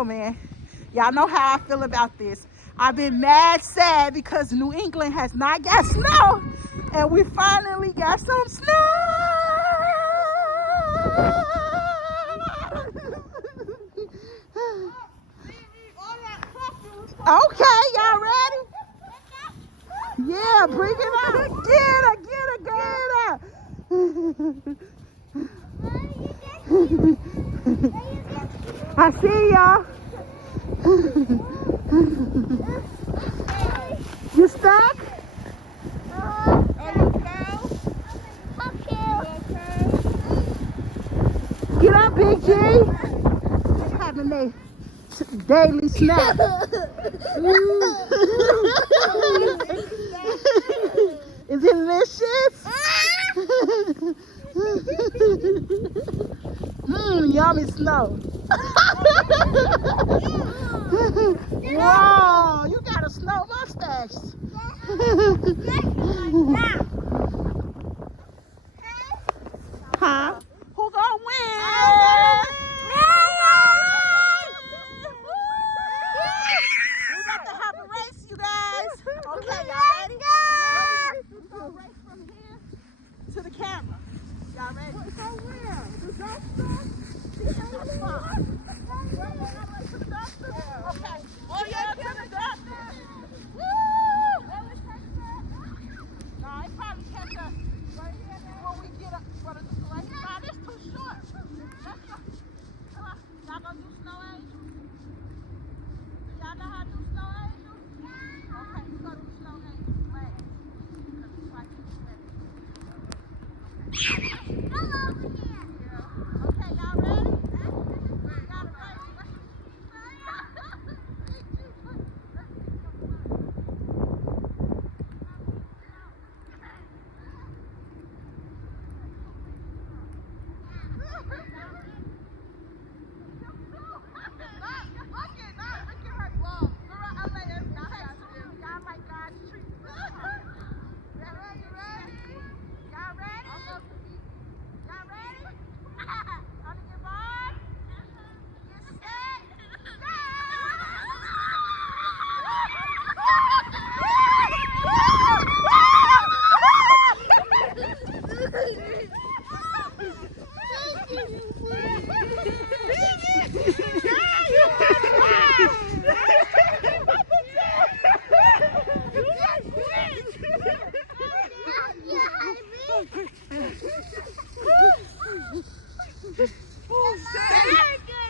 know, man. Y'all know how I feel about this. I've been mad sad because New England has not got snow. And we finally got some snow. Okay, y'all ready? Yeah, bring it on. Get her. I see y'all. You stuck? Are you fell? Okay. Get up, Big G. Having a daily snack. Is it delicious? Yummy snow. Whoa, you got a snow mustache. Huh? Who gonna win? We about to have a race, you guys. Okay, y'all ready? We're gonna race from here to the camera. Y'all ready? Go where? The dumpster? Okay. Oh yeah, to the dumpster. Woo! No, it probably catch us right here when we get up. Right here. Nah, this too short. Let's go. Come on. Y'all gonna do snow angels? Y'all know how to do snow angels? Yeah. Okay, we're gonna do snow angels last. Come over here. Okay, y'all ready? We gotta race.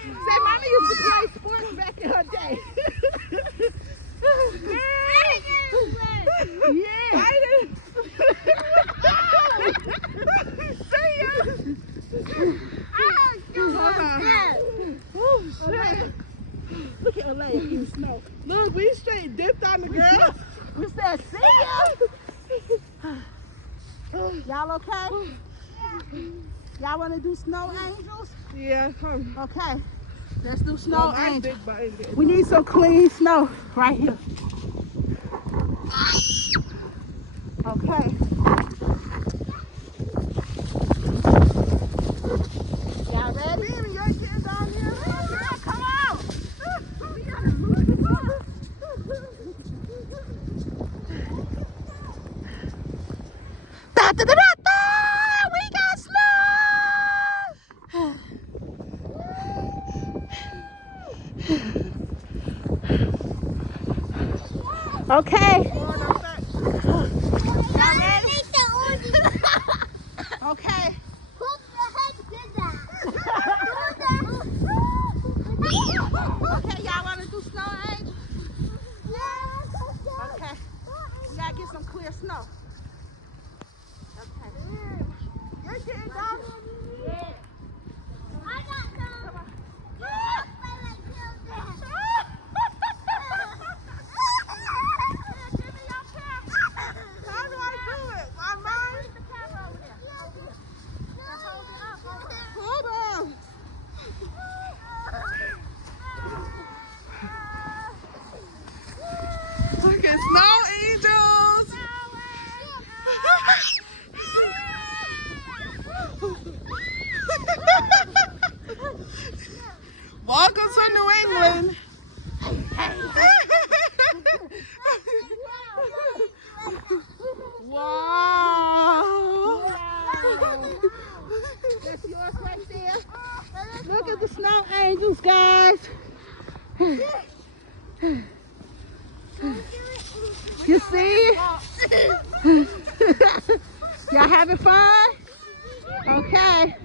Say, Mommy used to play sports back in her day. Yeah. See ya. Hold on. Oh, shit. Look at Alea eating snow. Look, we straight dipped on the girl. We said, see ya. Y'all okay? Y'all want to do snow angels? Yeah, come. Okay. Let's do snow angels. Big We need some clean snow right here. Okay. Y'all ready? Baby, you ain't getting down here. Yeah, come on. We gotta move it up. Da, da, da, da, da. We got snow. Okay. Okay. Okay, y'all want to do snow angels? Okay. We got to get some clear snow. Okay. You're getting down? Yeah. I got some. Come on. Give me Welcome to New England. Wow. That's yours right there. Look at the snow angels, guys. You see? Y'all having fun? Okay.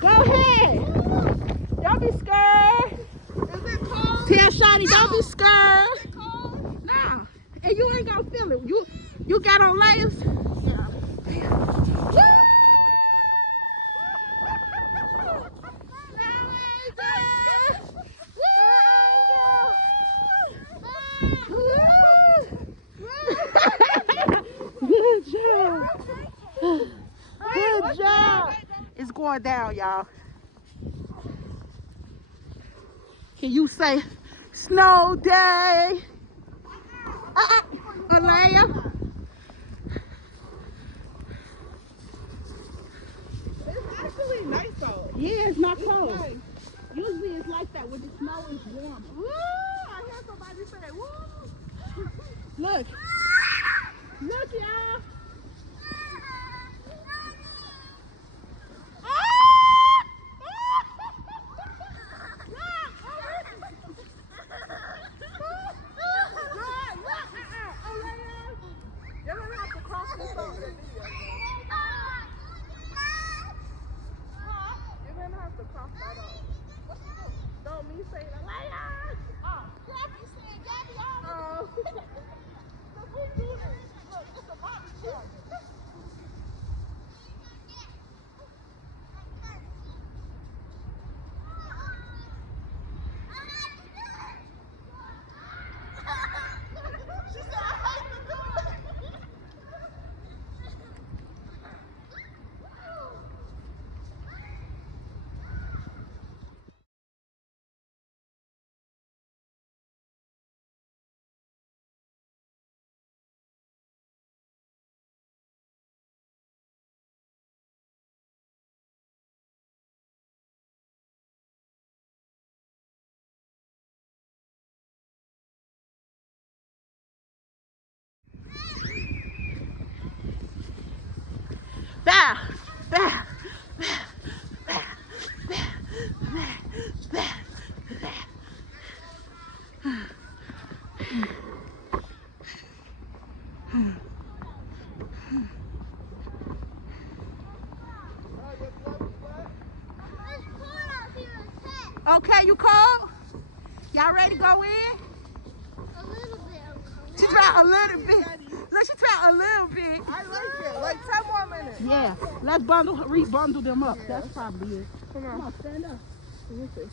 Go ahead. Don't be scared. Is it cold? Tell Shawty, don't be scared. Is it cold? No. And you ain't gonna feel it. You got on layers? Good job. Good job. It's going down, y'all. Can you say snow day? Alaya? It's actually nice though. Yeah, it's not It's cold. nice. Usually it's like that when the snow is warm. Woo! I heard somebody say, woo! Look. Look, y'all. You're gonna have to cross this over the video. You're gonna have to cross that over. Don't me say that. Gabby said, Gabby, Oh. Look, who do this? Look, it's a mommy challenge. She said, I hate to do it. Bow, bow, okay, you cold? Y'all ready to go in? A little bit uncomfortable. She tried a little bit. Look, she tried a little bit. I like it. Like 10 more minutes. Yeah, let's rebundle them up. That's probably it. Come Come on. on, stand up. Let me see.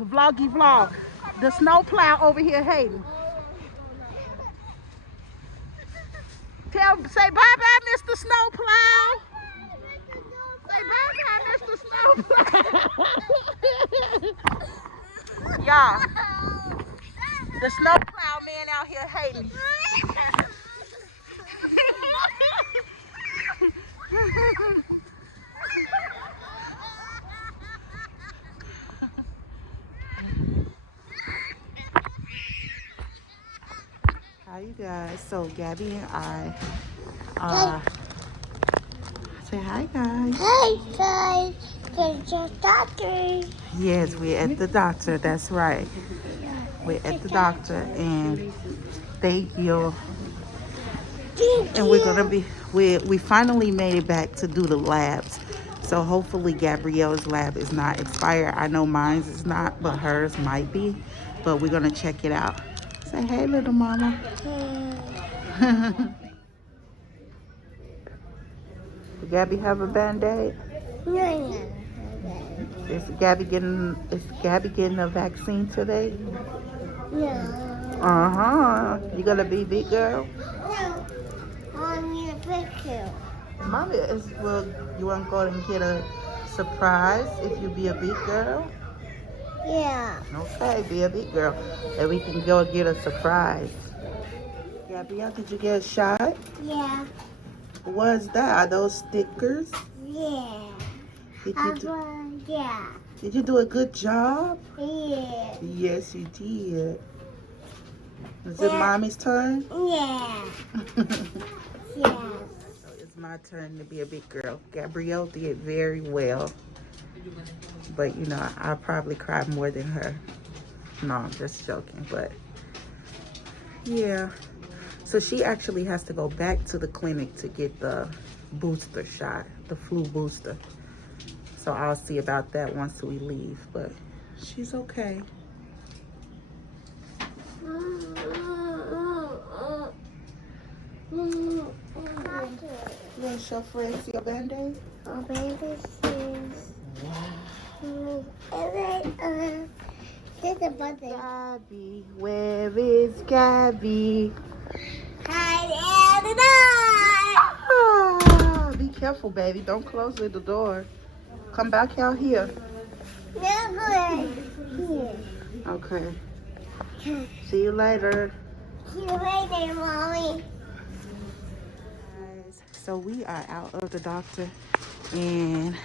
Vloggy vlog. The snowplow over here hating. Say bye-bye, Mr. Snowplow. Say bye-bye, Mr. Snowplow. Y'all, the snowplow man out here hating. Hi, you guys. So Gabby and I say hi, guys. Hey guys, there's a doctor. Yes, we're at the doctor. That's right. We're at the doctor, and thank you. And we're gonna be. We finally made it back to do the labs. So hopefully Gabrielle's lab is not expired. I know mine's is not, but hers might be. But we're gonna check it out. Say hey, little mama. Gabby have a Band-Aid? No. Is Gabby getting a vaccine today? No. Uh-huh. You gonna be big girl? No. Mommy, a picture. Mommy is well, you wanna go and get a surprise if you be a big girl? Yeah. Okay, be a big girl. And we can go get a surprise. Gabrielle, did you get a shot? Yeah. What's that? Are those stickers? Yeah. Yeah. Did you do a good job? Yeah. Yes, you did. Is it Mommy's turn? Yeah. Yeah. So it's my turn to be a big girl. Gabrielle did very well. But, you know, I probably cried more than her. No, I'm just joking. But, yeah. So she actually has to go back to the clinic to get the booster shot, the flu booster. So I'll see about that once we leave. But she's okay. You want to show friends your Band-Aid? Oh, baby, sis. There's a button. Gabby, where is Gabby? Hi, there, the Ah, be careful, baby. Don't close the door. Come back out here. door. Here. Okay. See you later. See you later, Mommy. Guys, so we are out of the doctor, and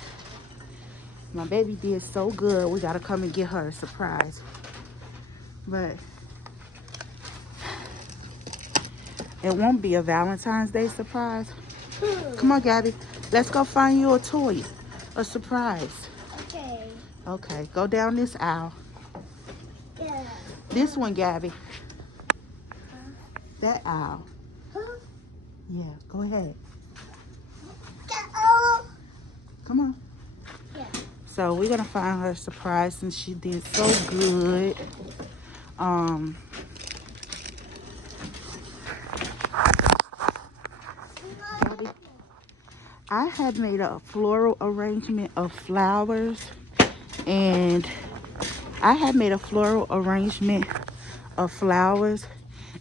my baby did so good. We gotta come and get her a surprise. But it won't be a Valentine's Day surprise. Come on, Gabby. Let's go find you a toy. A surprise. Okay. Okay, go down this aisle. Yeah. This one, Gabby. That aisle. Huh? Yeah, go ahead. Oh. Come on. Yeah. So we're gonna find her a surprise since she did so good. Gabby, I had made a floral arrangement of flowers, and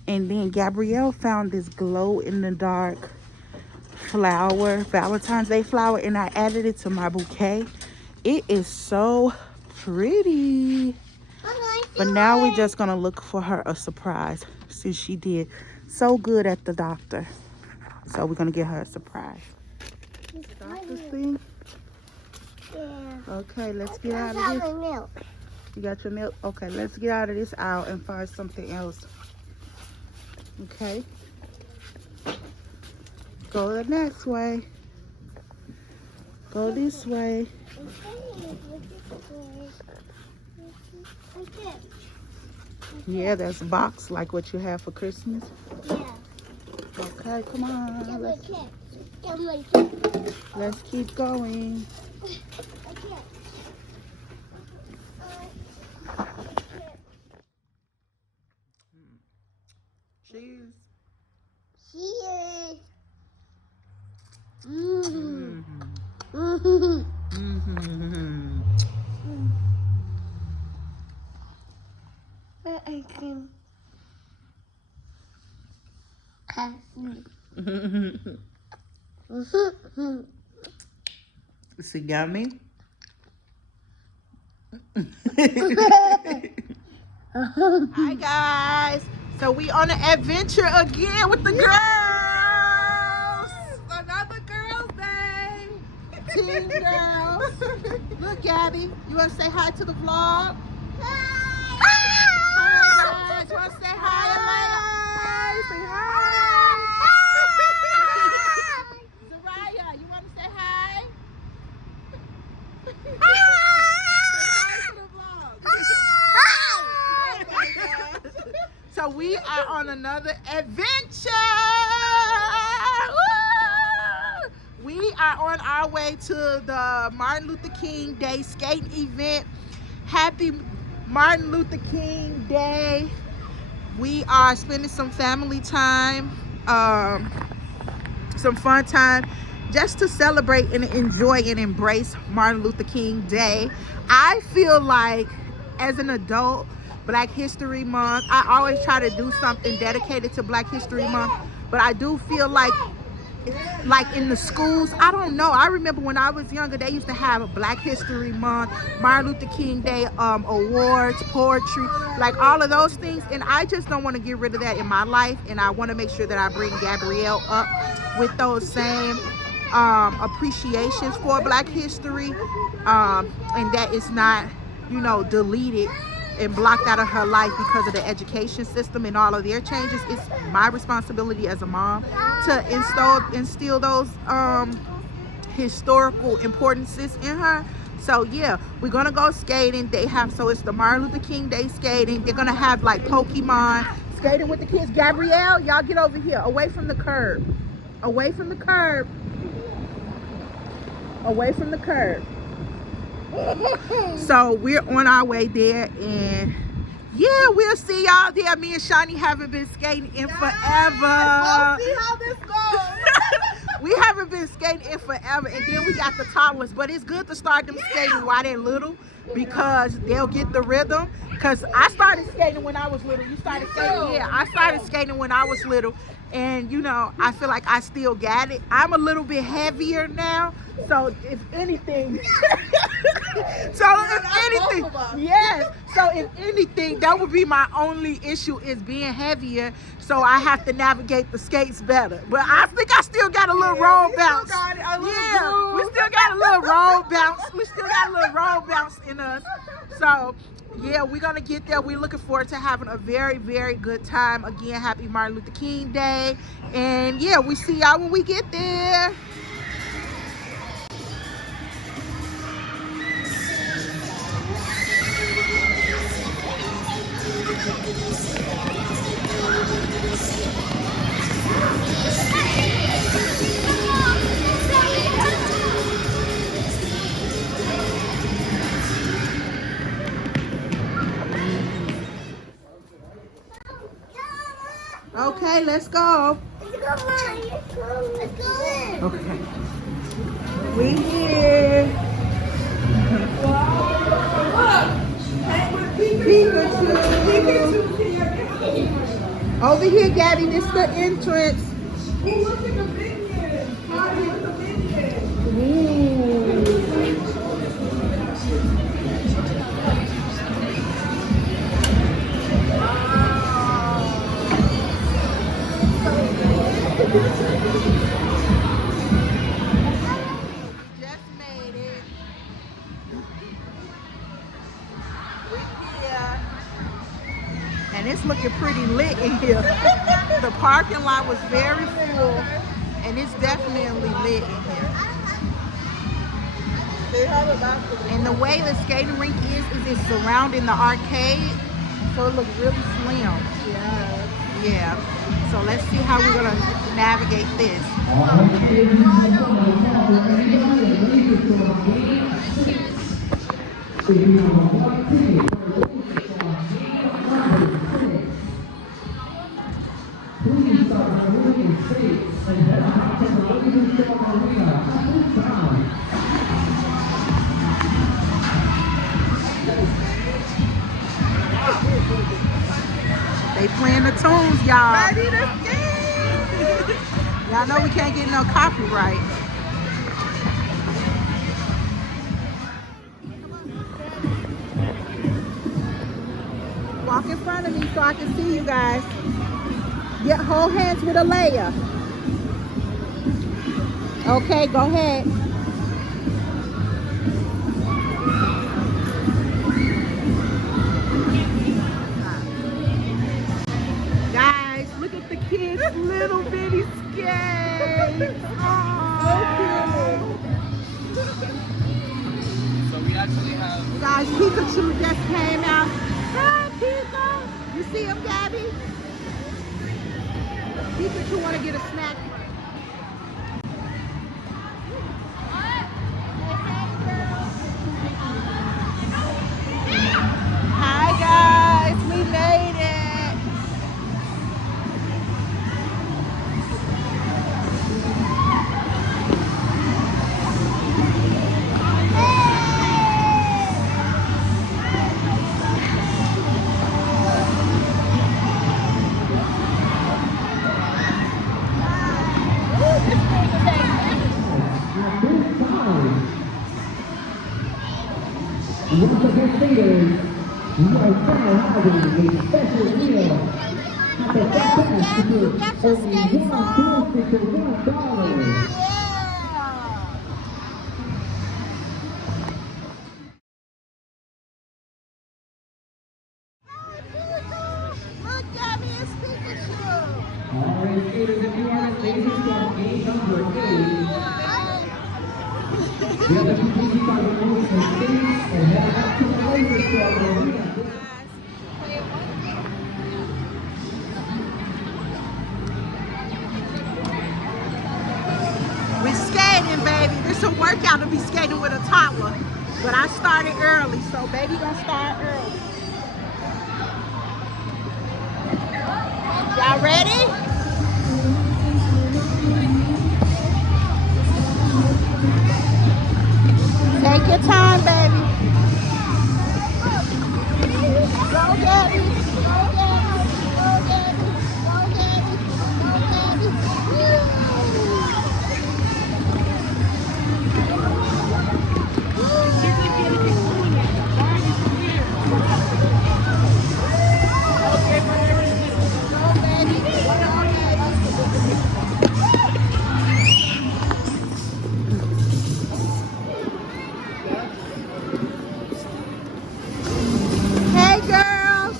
and then Gabrielle found this glow in the dark flower, Valentine's Day flower, and I added it to my bouquet. It is so pretty. But now we're just gonna look for her a surprise since she did so good at the doctor. So we're gonna get her a surprise. Doctor's thing? Yeah. Okay, let's get out of Have this. my milk. You got your milk? Okay, let's get out of this aisle and find something else. Okay. Go the next way. Go this way. Yeah, that's a box like what you have for Christmas. Yeah. Okay, come on. Let's keep going. Cheers. Cheers. Mm-hmm. Mm-hmm. Mm-hmm. Ice cream. Is it yummy? Hi guys. So we on an adventure again with the girls. Another girls' day. Team girls. Look, Gabby, you want to say hi to the vlog? Hi guys. You want to say hi, Atlanta? Say hi. Zariah, you want to say hi? Say hi to the vlog. So we are on another adventure. Woo! We are on our way to the Martin Luther King Day skating event. Happy Martin Luther King Day. We are spending some family time, some fun time. just to celebrate and enjoy and embrace Martin Luther King Day. I feel like as an adult, Black History Month, I always try to do something dedicated to Black History Month, but I do feel like in the schools, I don't know, I remember when I was younger, they used to have a Black History Month, Martin Luther King Day awards, poetry, like all of those things, and I just don't want to get rid of that in my life, and I want to make sure that I bring Gabrielle up with those same appreciations for Black history, and that it's not, you know, deleted and blocked out of her life because of the education system and all of their changes. It's my responsibility as a mom to instill those historical importances in her. So yeah, we're gonna go skating. So it's the Martin Luther King Day skating. They're gonna have like Pokemon skating with the kids. Gabrielle, y'all get over here, away from the curb, away from the curb, away from the curb. So we're on our way there, and yeah, we'll see y'all there. Me and Shawnee haven't been skating in forever. We'll see how this goes. We haven't been skating in forever, and then we got the toddlers, but it's good to start them skating while they're little because they'll get the rhythm. Because I started skating when I was little. You started skating? Yeah, I started skating when I was little, and you know, I feel like I still got it. I'm a little bit heavier now, so if anything yes, so if anything, that would be my only issue, is being heavier, so I have to navigate the skates better. But I think I still got a little roll bounce. We still got a little roll bounce. We still got a little roll bounce in us. So yeah, we're gonna get there. We're looking forward to having a very, very good time. Again, happy Martin Luther King Day, and yeah, we see y'all when we get there. Okay, let's go. Let's go in. Okay. We here. Pikachu. Over here, Gabby. This is the entrance. Look at the minion. Look at the minion. Ooh. Just made it. We're here. And it's looking pretty lit in here. The parking lot was very full, and it's definitely lit in here. They have a basketball. And the way the skating rink is it's surrounding the arcade, so it looks really slim. Yeah. So let's see how we're gonna navigate this. They playing the tunes, y'all. Ready to skate. Y'all know we can't get no copyright. Walk in front of me so I can see you guys. Hold hands with Alea. Okay, go ahead. Guys, look at the kids' little bitty skates. So we actually have... Guys, Pikachu just came out. Hi, Pikachu. You see him, Gabby? Pikachu want to get a snack. Hi, guys. We made it. Once the best thing is, we are now having a special meal at the best to do only one meal for $1. Look, Gabby is Pikachu. All right, skaters, if you are lazy from game number 8, the other two teams are removing the skates and head out to the laser storm arena. We skating, baby. This a workout to be skating with a toddler. But I started early, so baby gonna start early. Y'all ready? Take your time, baby. Go, Gabby. Go, Gabby. Go, Gabby. Go, Gabby. Go, Gabby. Hey, girls.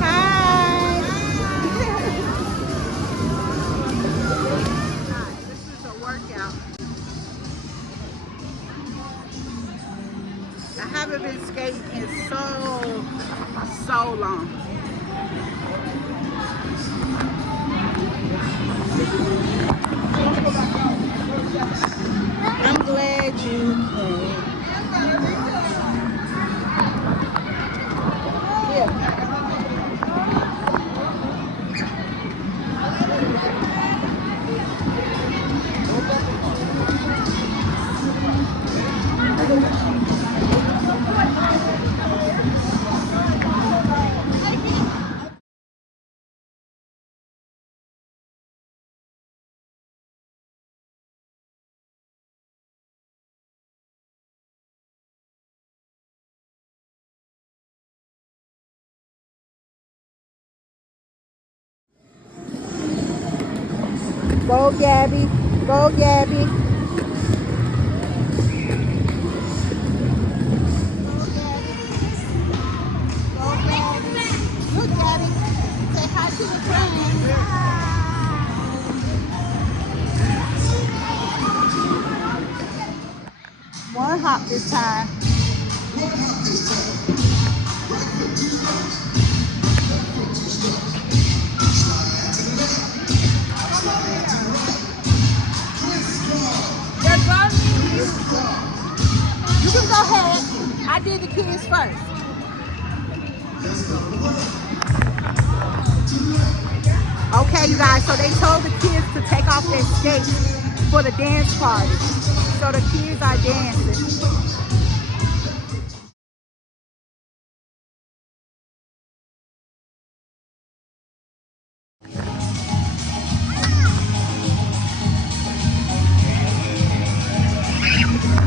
Hi. This is a workout. I haven't been skating in so long. I'm glad you came. Go, Gabby. Go, Gabby. Look, Gabby. Say hi to the friends. One hop this time. You can go ahead. I did the kids first. Okay, you guys, so they told the kids to take off their skates for the dance party. So the kids are dancing.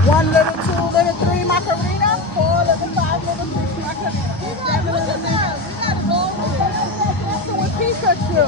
One little, two little, three Macarena, four little, five little, six Macarena. We gotta go with Pikachu.